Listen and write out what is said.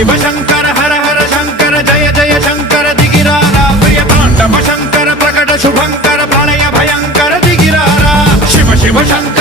शिव शंकर हर हर शंकर जय जय शंकर दिगिरारा प्रिय तांडव शंकर प्रकट शुभंकर प्रलय भयंकर दिगिरारा शिव शिव शंकर